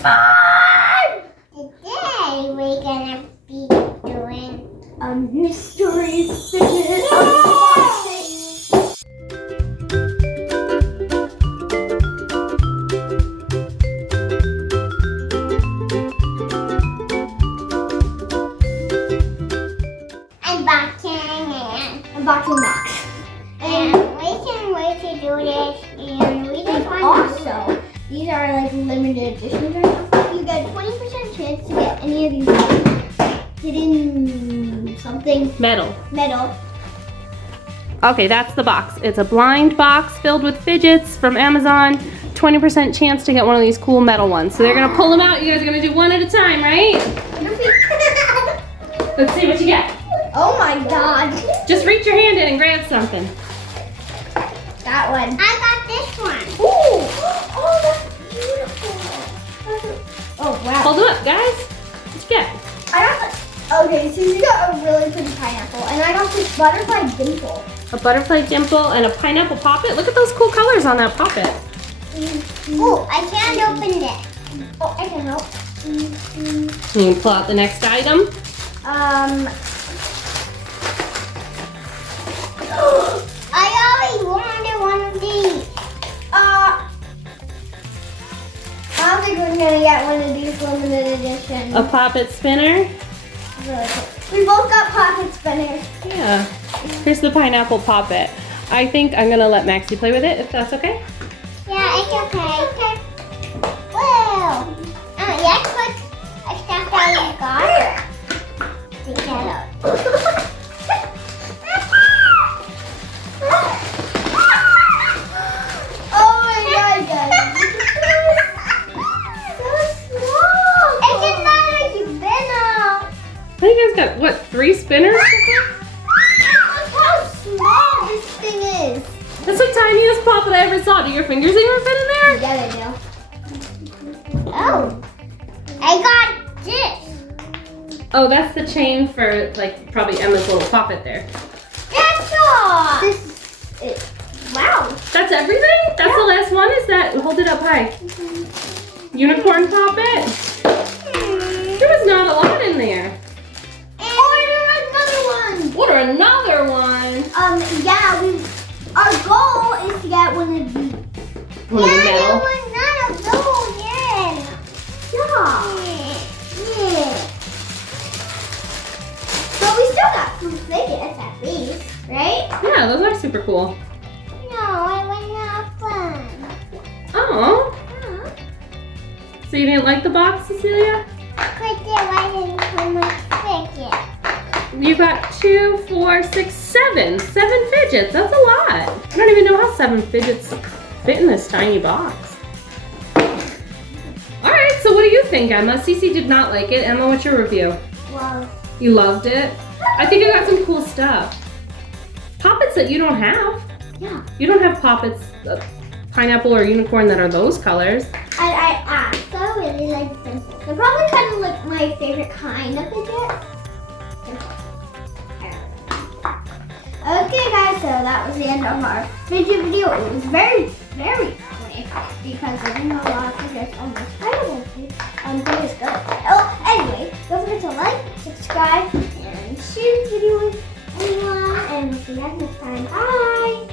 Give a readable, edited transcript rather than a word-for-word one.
fun! Today we're gonna be doing a mystery fidget unboxing. Unboxing box. And we can't wait to do this. And we just want Also, these are like limited editions or something. You get 20% chance to get any of these hidden something Metal. metal. Okay, that's the box. It's a blind box filled with fidgets from Amazon. 20% chance to get one of these cool metal ones. So they're gonna pull them out. You guys are gonna do one at a time, right? Let's see what you get. Oh my god. Just reach your hand in and grab something. That one. I got this one. Ooh. Oh, that's beautiful. Oh wow. Hold them up, guys. What you get? I got this. Okay, so you got a really pretty pineapple, and I got this butterfly dimple. A butterfly dimple and a pineapple poppet. Look at those cool colors on that poppet. Oh, I can't open this. Oh, I can help. You can pull out the next item. I always wanted one of these. I don't think we're gonna get one of these limited editions. A poppet spinner. Really cool. We both got pocket spinners. Yeah. Here's the pineapple poppet. I think I'm gonna let Maxie play with it, if that's okay. Yeah, it's okay. Okay. Whoa. Yes, but I stuff that you got. Together. Oh my god, guys. So small. It's another spinner. I think you guys got, what, 3 spinners? Look how small this thing is. That's the tiniest poppet I ever saw. Do your fingers even fit in there? Yeah, they do. Oh, I got this. Oh, that's the chain for, like, probably Emma's little poppet there. That's all. This is it. Wow. That's everything? That's the last one? Is that, hold it up high. Unicorn poppet? There was not a lot in there. Oh, another one. Order another one. Yeah, our goal is to get one of these. One of the There metal. was none of those yet. Yeah. But we still got some fidgets at least, right? Yeah, those are super cool. No, I was not fun. Oh. So you didn't like the box, Cecilia? But I didn't come with fidget. You got 2, 4, 6, 7. 7 fidgets. That's a lot. I don't even know how 7 fidgets fit in this tiny box. All right, so what do you think, Emma? Cece did not like it. Emma, what's your review? Well, You loved it? I think you got some cool stuff. Poppets that you don't have. Yeah. You don't have poppets, pineapple or unicorn that are those colors. I also really like dimples. They're probably kind of like my favorite kind of fidget. Okay guys, so that was the end of our fidget video. It was very, very quick because I didn't know a lot of fidgets on this pineapple fidget good. Oh, anyway, don't forget to like, subscribe, and share this video with anyone. And we'll see you guys next time. Bye!